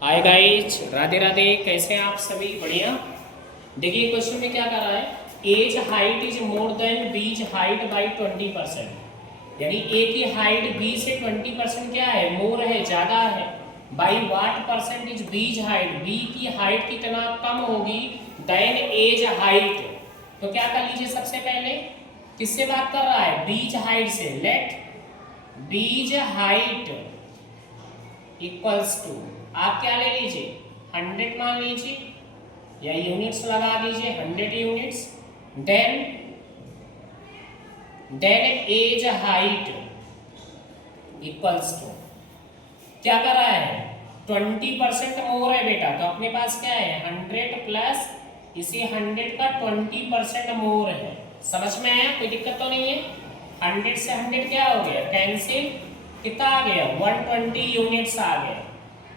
Hi guys, Radhe Radhe. कैसे हैं आप सभी? बढ़िया। देखिए क्वेश्चन में क्या कर रहा है, as height is more than base height by 20%, यानी ए की हाइट बी से 20% क्या है, मोर है, ज्यादा है। बाई वाट परसेंट इज बीज हाइट, बी की हाइट कितना कम होगी देन एज हाइट। तो क्या कर लीजिए, सबसे पहले किससे बात कर रहा है, बीज हाइट से। लेट बीज हाइट इक्वल्स टू, आप क्या ले लीजिए, 100 मान लीजिए या यूनिट्स लगा दीजिए, 100 units. Then as height equals to, क्या कर रहा है, 20% मोर है बेटा, तो अपने पास क्या है 100 प्लस इसी 100 का 20% मोर है। समझ में आया? कोई दिक्कत तो नहीं है? 100 से 100 क्या हो गया, कैंसिल, कितना आ गया, 120 यूनिट्स आ गए।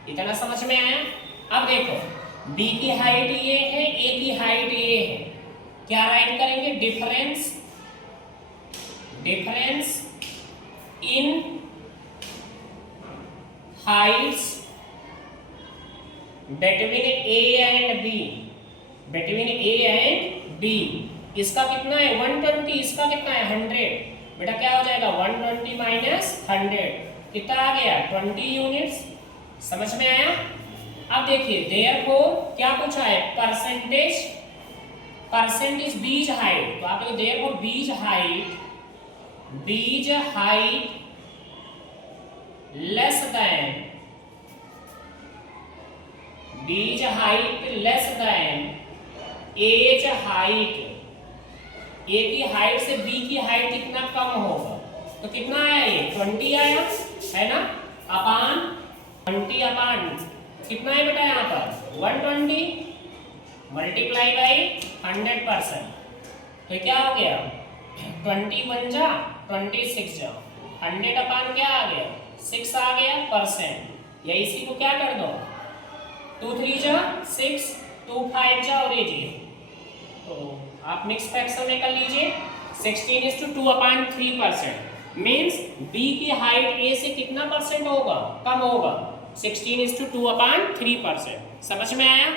इतना समझ में आया? अब देखो, B की हाइट ये है, A की हाइट ये है, क्या राइट करेंगे, difference in Heights between A and B, इसका कितना है 120, इसका कितना है 100। बेटा क्या हो जाएगा, 120 माइनस 100 कितना आ गया, 20 यूनिट्स। समझ में आया? अब देखिए, देयरफॉर क्या पूछा है, परसेंटेज बीज हाइट, तो आप लोग therefore B's height less than as height. A की हाइट से बी की हाइट कितना कम होगा, तो कितना आया ये 20 आया है ना, अपान 20 अपान कितना है बेटा यहाँ पर 120 मल्टीप्लाई बाई 100%, तो क्या हो गया 21 जा 26 जा, 100 अपान क्या आ गया 6 आ गया परसेंट, या इसी को क्या कर दो 2 3 जा 6 2 5 जा और ये जी, तो आप मिक्स फ्रैक्शन में कर लीजिए 16:2 अपान 3%, मीन्स बी की हाइट ए से कितना परसेंट होगा, कम होगा, 16:2 अपान 3%। समझ में आया?